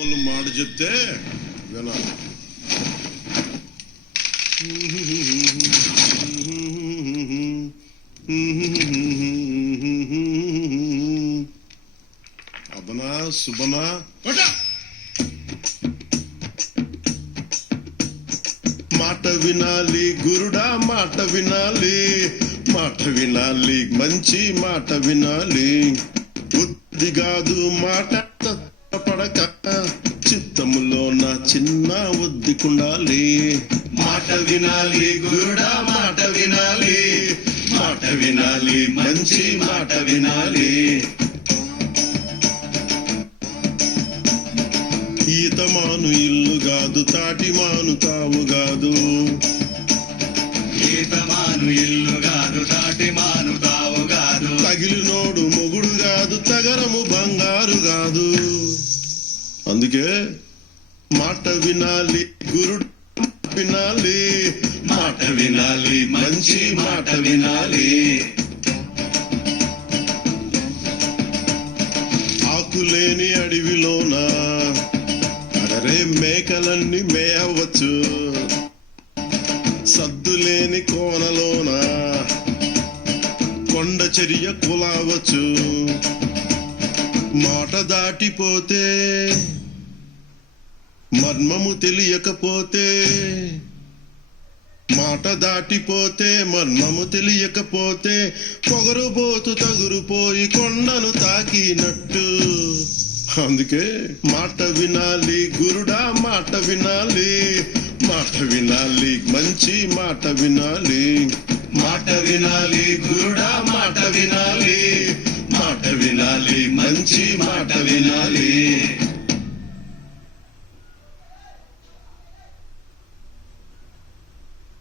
మామూలు మాట చెప్తే వినాలి. అబనా సుబనా మాట వినాలి గురుడా, మాట వినాలి, మాట వినాలి, మంచి మాట వినాలి. బుద్ధి కాదు మాట పడక చిత్తములో నా చిన్న ఒద్దికుండాలి. మాట వినాలి గురుడా, మాట వినాలి, మాట వినాలి, మంచి మాట వినాలి. ఈతమాను ఇల్లు కాదు, తాటిమాను తావు కాదు. ఈతమాను ఇల్లు కాదు, తాటిమాను తావు కాదు. తగిలినోడు మొగుడు కాదు, తగరము బంగారు కాదు. అందుకే మాట వినాలి గురుడు, వినాలి, మాట వినాలి, మంచి మాట వినాలి. ఆకులేని అడవిలోన అరే మేకలన్నీ మేయవచ్చు. సద్దులేని కోనలోన కొండ చర్య కులావచ్చు. మాట దాటిపోతే మర్మము తెలియకపోతే, మాట దాటిపోతే మర్మము తెలియకపోతే పొగరుబోతు తగురుపోయి కొండను తాకినట్టు. అందుకే మాట వినాలి గురుడా, మాట వినాలి, మాట వినాలి, మంచి మాట వినాలి. మాట వినాలి గురుడా, మాట వినాలి, మాట వినాలి, మంచి మాట వినాలి.